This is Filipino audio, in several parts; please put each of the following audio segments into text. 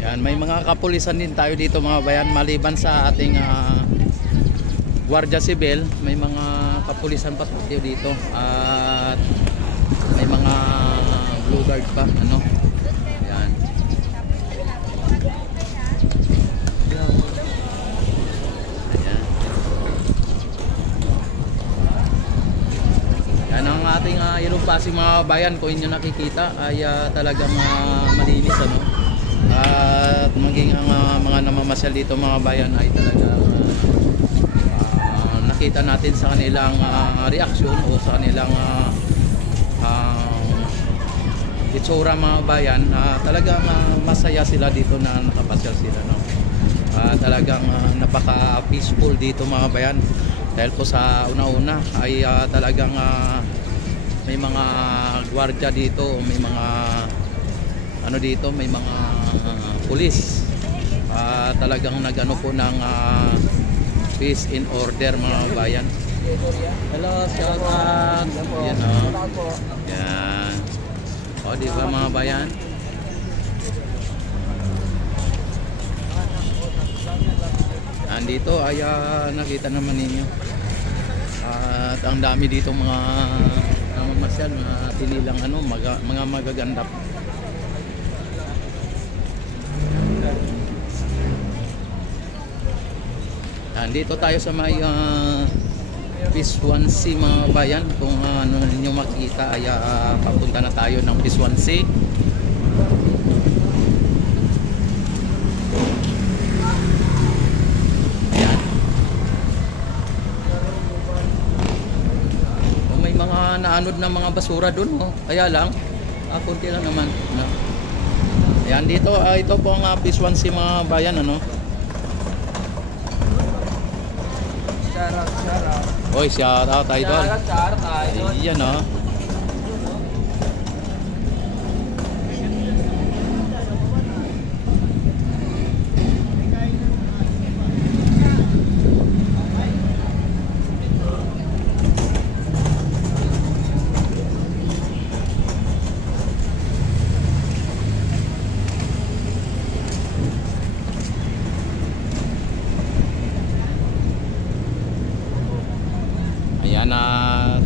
Yan, may mga kapulisan din tayo dito mga bayan, maliban sa ating Guardia Civil, may mga kapulisan pa tayo dito at may mga blue guard pa, ano. Yan. Ayan. Yan ang ating Ilong Pasig mga bayan, kung inyo nakikita ay talagang malinis, ano. At maging ang mga namamasyal dito mga bayan ay talagang nakita natin sa kanilang reaksyon o sa kanilang itsura mga bayan, talagang masaya sila dito na nakapasyal sila, no? Talagang napaka peaceful dito mga bayan, dahil po sa una-una ay talagang may mga gwardiya dito, may mga ano dito, may mga pulis, talagang nagano po ng peace in order mga bayan. Hello, shout out. Yan o. Yan. O, di ba mga bayan? Andito ay nakita naman ninyo. At ang dami dito mga namamasyal, mga tinilang ano, mga magaganda. Dito tayo sa may Piswansi mga bayan. Kung ano ninyo makikita ay papunta na tayo ng Piswansi. Ayan. May mga naanod na mga basura dun, oh. Kaya lang kunti lang naman, no? Ayan, dito ito po ang Piswansi mga bayan, ano. Oy, shout out idol. Iyan, no.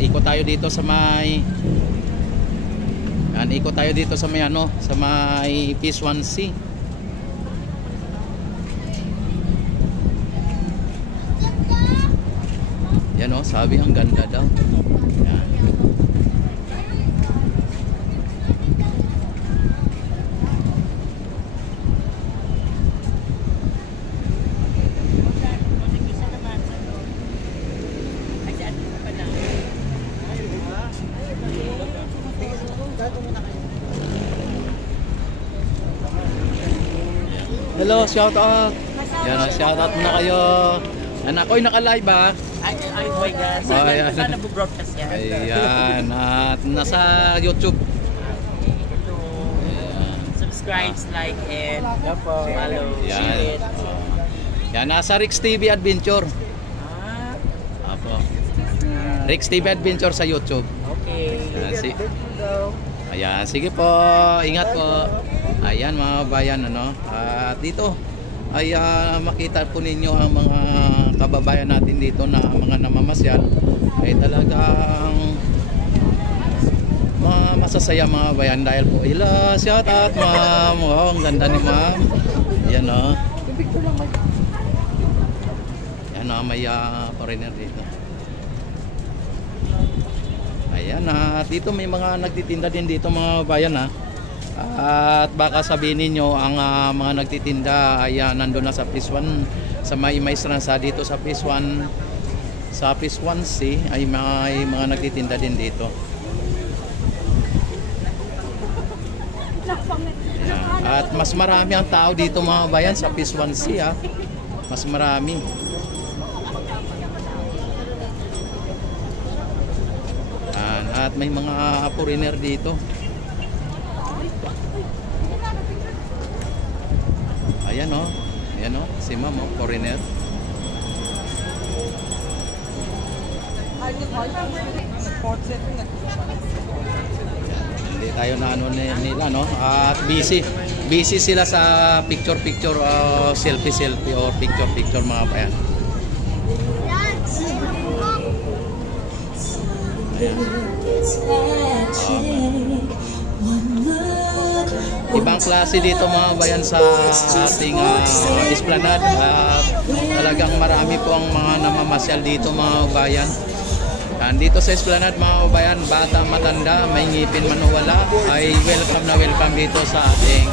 Ikot tayo dito sa may ikot tayo dito sa may ano, sa may Piswansi. Yan o, sabi ang ganda daw. Yan. Hello, shout out. Yan, shout out muna kayo. Anak ko'y naka-live ba? Ay, my God. Sana nag-broadcast yan. Ayan, at nasa YouTube. Subscribe, like, and follow. Yan. Yan, nasa Rix TV Adventure. Apo. Rix TV Adventure sa YouTube. Okay. Ayan, sige po. Ingat po. Ayan mga bayan, ano. At dito ay makita po ninyo ang mga kababayan natin dito na mga namamasyal ay talagang mga masasaya mga bayan dahil po shout out ma'am. Wow, ang ganda ni ma'am. Ayan, no. Ayan, no, may foreigner dito. Ayan, dito may mga nagtitinda din dito mga bayan, ha. At baka sabihin niyo ang mga nagtitinda ay nandoon na sa Piswan, sa may Maestranza dito sa Piswan, sa Piswansi ay may mga nagtitinda din dito. Ayan. At mas marami ang tao dito mga bayan sa Piswansi, ha. Mas marami. At may mga foreigner dito. Ayan, oh. Ayan, oh. Si ma'am, oh, foreigner. Hindi tayo na ano nila, no? At busy. Busy sila sa picture-picture, selfie-selfie or picture-picture mga bayan. Ayan. Ibang klase dito mga bayan sa ating esplanade. Talagang marami po ang mga namamasyal dito mga bayan. Dito sa esplanade mga bayan, bata, matanda, may ngipin man o wala, ay welcome na welcome dito sa ating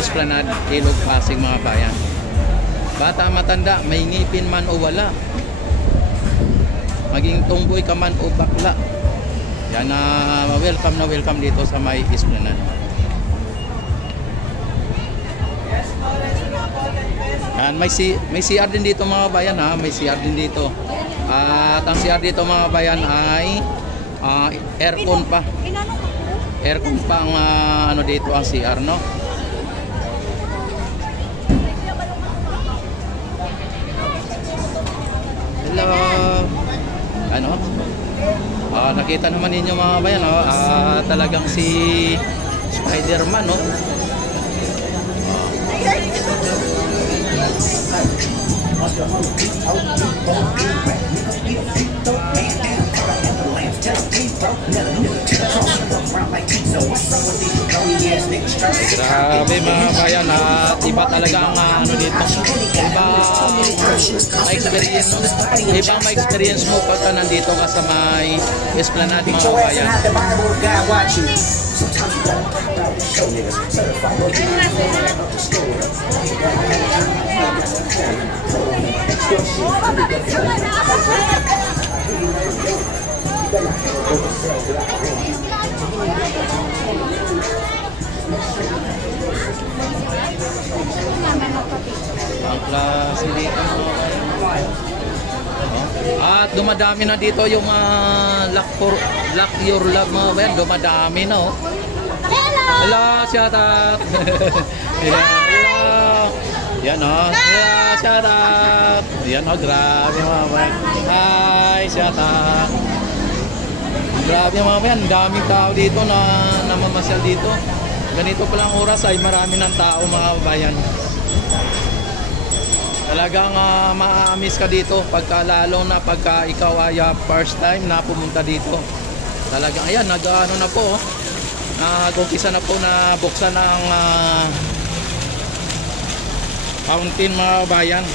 esplanade Ilog Pasig mga bayan. Bata, matanda, may ngipin man o wala, maging tumboy ka man o bakla, yan na welcome dito sa may esplanade. Yan, may CR din dito mga bayan ha, may CR din dito. At ang CR dito mga bayan ay aircon pa. Aircon pa ang ano dito ang CR, no? Hello. Ano? Nakita naman ninyo mga bayan, no? Talagang si Spider-Man, no? Grabe mga bayan, at iba talaga ang ano dito. Ibang ma-experience mo pagka nandito ka sa may esplanade mga bayan. Ang klase dito. At dumadami na dito yung lock your love mga bayan. Dumadami na, oh. Hello, shout out. Hello. Yan, oh. Hello, shout out. Yan, oh. Grabe mga bayan. Hi, shout out. Grabe mga bayan. Daming tao dito na namamasyal dito. Ganito palang oras ay marami ng tao mga bayan. Talagang ma-miss ka dito lalo na pagka ikaw ay first time na pumunta dito. Talagang ayan, nag-ano na po, nag-umpisa na po na buksan ng fountain mga bayan.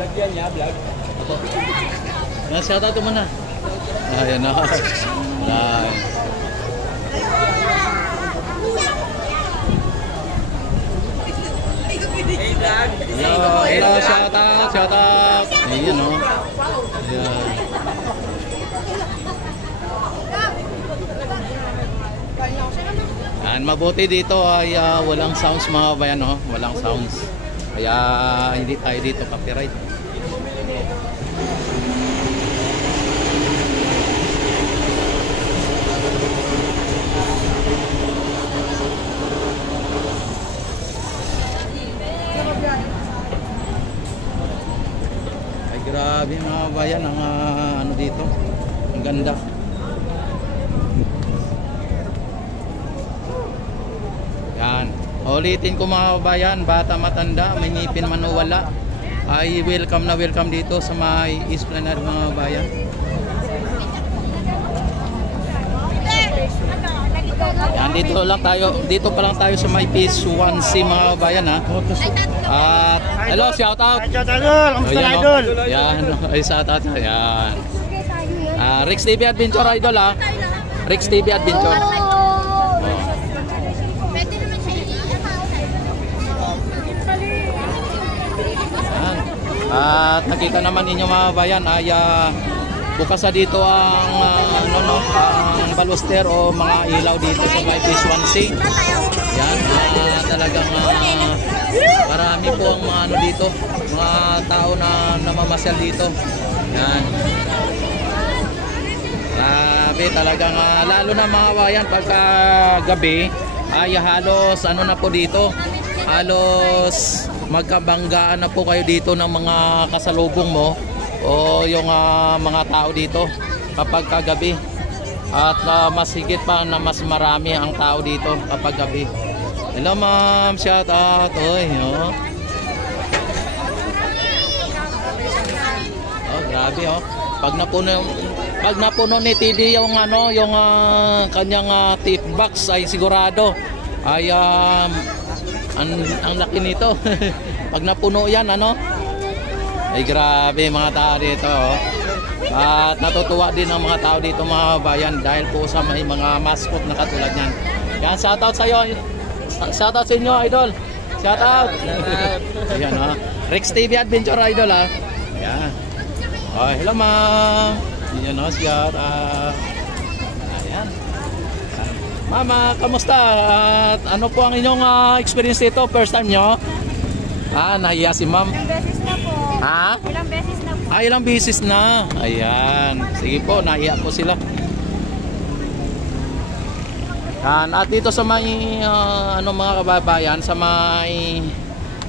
Lagyan niya, vlog. Shout out mo na. Ayan na. Hello, shout out. Ayan, no. Ayan. Yan, mabuti dito ay walang sounds mga bayan, no? Walang sounds. Kaya hindi tayo dito copyright. Ay grabe mga bayan ang ano dito. Ang ganda. Yan. Ulitin ko mga bayan, bata matanda, may ngipin man o wala, ay welcome na welcome dito sa may Esplanade mga bayan. Yan, dito pa lang tayo sa may Phase 1C mga bayan ha. At hello, shout out. Idol. Yan, ay shout out. Yan. Rex TV Adventure Idol ha. Rex TV Adventure. At nakita naman ninyo mga bayan ay bukas na dito ang ang baluster o mga ilaw dito sa may Phase 1C. Yan, talagang marami po ang mga dito, mga tao na namamasyal dito. Yan. Grabe talagang lalo na mga bayan pagka gabi ay halos na po dito. Halos magkabanggaan na po kayo dito ng mga kasalubong mo o yung mga tao dito kapag kagabi. At mas higit pa na mas marami ang tao dito kapag gabi. Hello ma'am, shout out. Oy, oh. Oh, grabe oh. Pag napuno ni TD yung yung kanyang tip box ay sigurado ay ang laki nito. Pag napuno yan ay grabe mga tao dito oh. At natutuwa din ang mga tao dito mga bayan dahil po sa may mga mascot na katulad yan. Yan, shout out sa iyo. Shout out sa inyo idol. Shout out. Ayan oh. Rex TV Adventure Idol ha. Yan. Oh, hello ma'am. Yan oh, shout out. Ayan. Mama, kamusta? At ano po ang inyong experience dito? First time nyo? Nahiya si ma'am. Ilang beses na po. Ha? Ilang beses na po. Ilang beses na. Ayan. Sige po, nahiya po sila. At dito sa may mga kababayan, sa may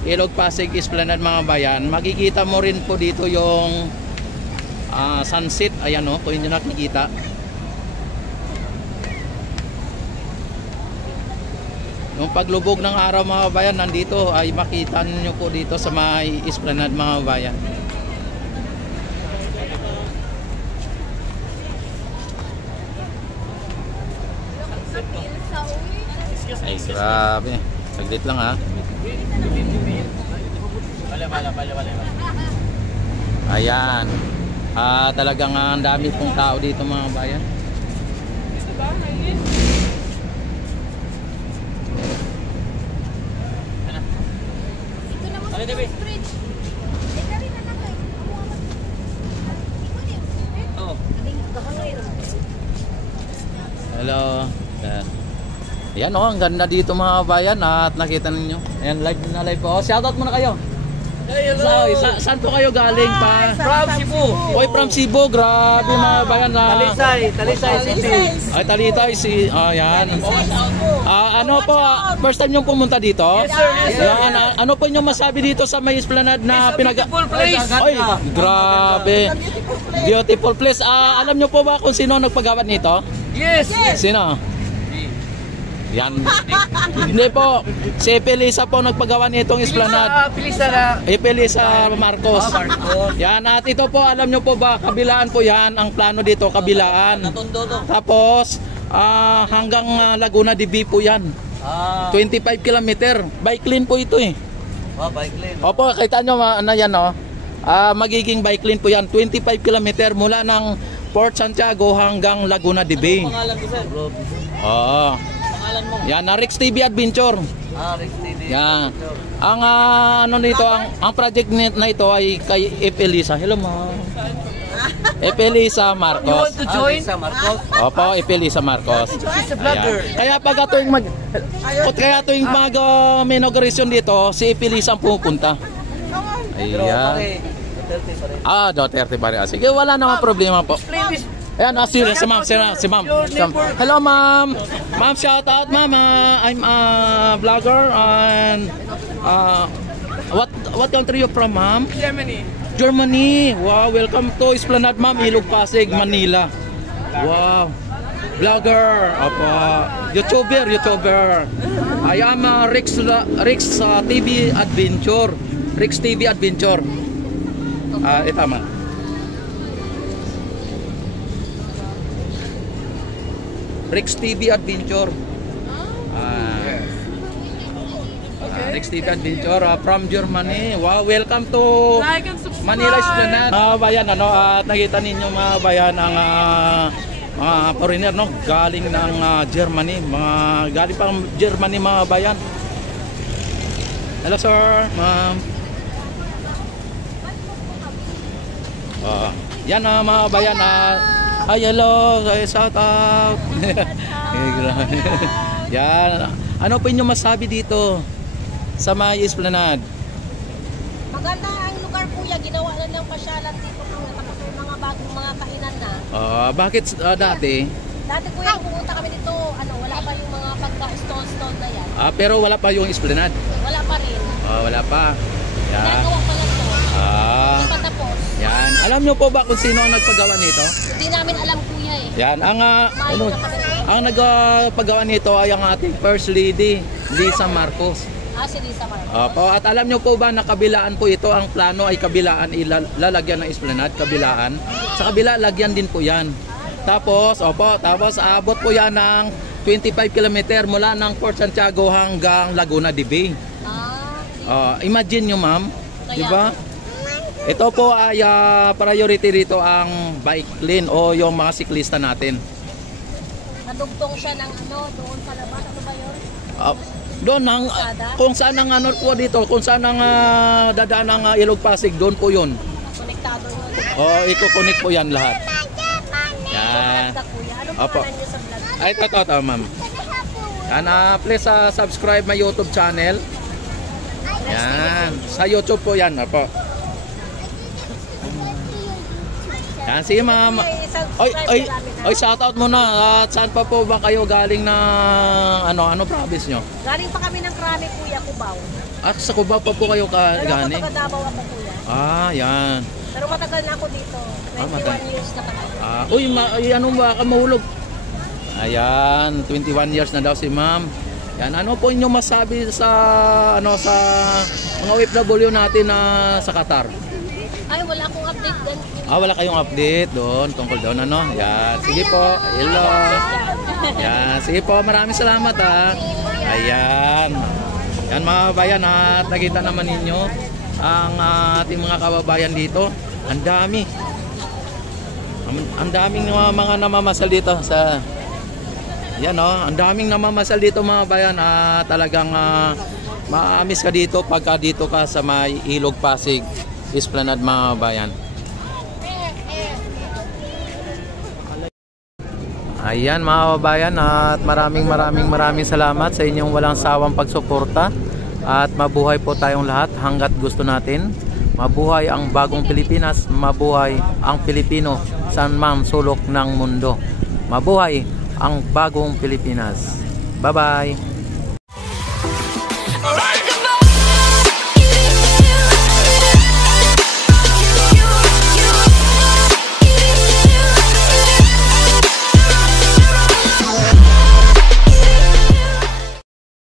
Ilog Pasig Esplanade mga bayan, makikita mo rin po dito yung sunset. Ayan o, kung inyo nakikita. Yung paglubog ng araw mga bayan, nandito ay makita niyo po dito sa may Esplanade mga bayan. Ay grabe, saglit lang ha. Ayan, talagang ang dami pong tao dito mga bayan. Hello. Ayan ang ganda dito mga bayan at nakita ninyo. Ayan, live na live po. Shoutout muna kayo. Saan po kayo galing pa? From Cebu. Oy, from Cebu. Grabe mga bayan Talisay City. Ay, Talitay si ayan. Ano po, first time yung pumunta dito? Yes sir, yes sir. Yan, ano po yung masabi dito sa may Esplanade na Beautiful place. Oy, grabe. Beautiful place. Alam nyo po ba kung sino nagpagawa nito? Yes. Sino? Yan. Hindi po. Si Pelisa po nagpagawa nitong Esplanade. Pelisa Marcos. Yan. At ito po, alam nyo po ba, kabilaan po yan. Ang plano dito, kabilaan. Tapos, hanggang Laguna de Bay po yan. 25 km. Bike lane po ito eh. Bike lane. Opo, kita nyo na yan oh. Magiging bike lane po yan. 25 km mula ng Port Santiago hanggang Laguna de Bay. Pangalan ko sir. Oo. Pangalan mo. Yan, Rex TV Adventure. Rex TV. Yan. Ang nito, ang project na ito ay kay Pelisa. Hello ma'am. Pelisa Marcos. You want to join? Marcos. Opo, Pelisa Marcos. She's a vlogger. Kaya pag tuwing mag may inauguration dito, si Pelisa ang pupunta. Ayan. Duterte pa rin. Sige, wala namang problema po. Ayan, si ma'am. Hello ma'am. Ma'am, shout out ma'am. I'm a vlogger and what country you from ma'am? Germany. Wow, welcome to Esplanade ma'am, Ilog Pasig, Manila. Wow. Vlogger, YouTuber. I am Rex TV Adventure. Rex TV Adventure. Tama. Rex TV Adventure. Rex TV Adventure from Germany. Wow, welcome to Like and subscribe. Manila Esplanade. Mga bayan, ano, at nakita ninyo mga bayan ang mga foreigner, no, galing ng Germany, mga galing pang Germany mga bayan. Hello sir, ma'am. Yan mga bayan, ay hello, shout out. Yan. Ano po inyo masabi dito sa May Esplanade? Maganda ang lugar kuya, ginawa na ng pasyalan dito tapos may mga bagong mga kainan na. Bakit dati? Dati kuya, pumunta kami dito, wala pa yung mga pagka-stone na yan. Pero wala pa yung Esplanade. Wala pa rin. Wala pa. Yan. Nagawa pa lang to. Hindi pa tapos. Yan. Alam nyo po ba kung sino ang nagpagawa nito? Hindi namin alam kuya eh. Yan. Ang nagpagawa nito ay ang ating First Lady, Lisa Marcos. Si Lisa Marcos. Opo. At alam nyo po ba na kabilaan po ito, ang plano ay kabilaan, ilalagyan ng Esplanade, kabilaan. Sa kabila, lagyan din po yan. Tapos abot po yan ng 25 km mula ng Port Santiago hanggang Laguna de Bay. Imagine nyo ma'am, di ba? Ito po ay priority dito ang bike lane o yung mga siklista natin. Nadugtong siya ng doon sa labas, ano ba yun? Doon kung saan ang po dito, kung saan ang dadaan ng Ilog Pasig, doon po yun. Konektado yun. Iko-connect po yan lahat. Yan. Ano pangalan niyo sa vlog? Ay, ito ma'am. Yan, please subscribe my YouTube channel. Yan. Sa YouTube po yan. Apo. Yan, sige ma'am. Oy, shoutout muna. Saan pa po ba kayo galing na ano province nyo? Galing pa kami ng Krami kuya, Cubao. Sa Cubao pa po kayo galing? Pero ako taga Davao ako kuya. Yan. Pero matagal na ako dito. 21 years na kami. Ano ba ka mahulog? Ayan, 21 years na daw si ma'am. Yan, ano po inyo masabi sa sa mga OFW natin na sa Qatar? Ay, wala akong update doon. Wala kayong update doon tungkol doon Yan, sige po. Hello. Yan, sige po. Maraming salamat Ayan. Yan mga bayan, at nakita naman ninyo ang ating mga kababayan dito. Ang dami. Ang daming mga namamasal dito sa yan ang daming namamasal dito mga bayan. Talagang maamis ka dito pagka dito ka sa may Ilog Pasig Esplanade mga bayan. Ayan mga kababayan, at maraming salamat sa inyong walang sawang pagsuporta, at mabuhay po tayong lahat hanggat gusto natin. Mabuhay ang bagong Pilipinas, mabuhay ang Pilipino saan man sulok ng mundo. Mabuhay ang bagong Pilipinas. Bye bye.